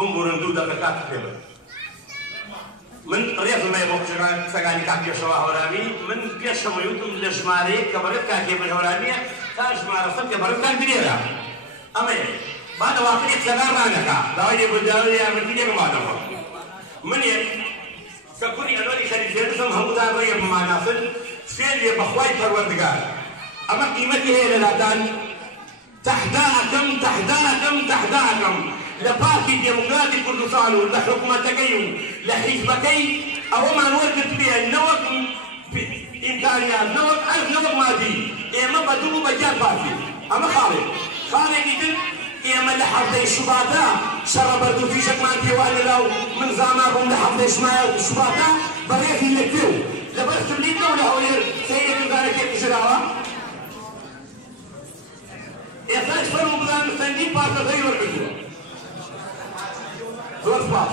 بمبورن دوو دەقەقات پێڵێ من ڕێزم بۆ قسەکانی کاک پێشەوا هەورامی من پێشەوەی وتم لە ژمارەیەک کە بەڕێز کاکێ من هەورامیە تا ژمارە سەد کە بەڕێز کاک درێرە ئەمەیە با دەواقعی قسەکان ڕانەکا داوای لێبورداوی یارمەتی لێکمانەوە منێک کە کوڕی ئەلۆری خەریفێنسم هەمووتان ڕێگە بماناسن فێر لێ بەخوای پەروەردگار ئەمە قیمەتی هەیە لە لاتان تەحداکەم لە پارتی دێموکراتی کوردستان و لە حکوومەتەکەی و لە حیزبەکەی ئەوەمان وەرگرت بێ نەوەک ئیمکانیات نەوەک عەرز نەوەک مادی ئێمە بە دوو بەجار پارتی ئەمە خاڵێکی تر ئێمە لە هەفتەی شوباتا شەڕە بەردووفیشەکمان پێوان لەلاو من زامان ڕووم لە هەفتەی شوباتا بەڕێزی لەکوێ و لەبەر سبلیتەوە لە هەولێر سەیرێک دارێکێک ژراوە ئێستاش فەرموو بزانم چەندین پارتەکەی وەرگرتووە زۆر سپاس